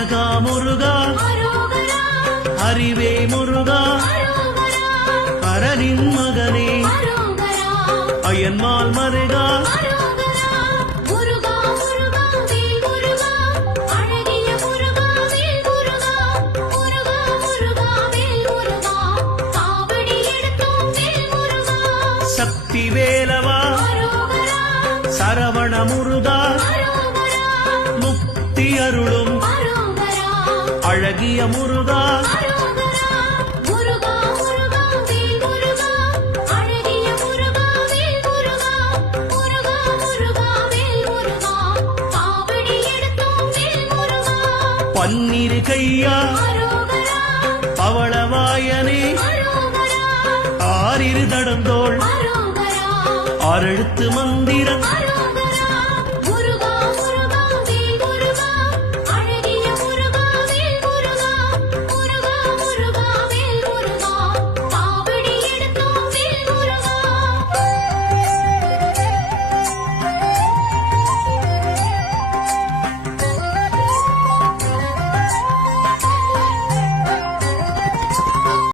அழகா முருகா அறிவே முருகா அரணின் மகனே அயன்மால் மருகா சக்தி வேலவா சரவண முருகா முக்தி அருளும் அழகிய முருகா பன்னிரு கையா பவளவாயனே ஆறிரு தடந்தோள் ஆறெழுத்து மந்திர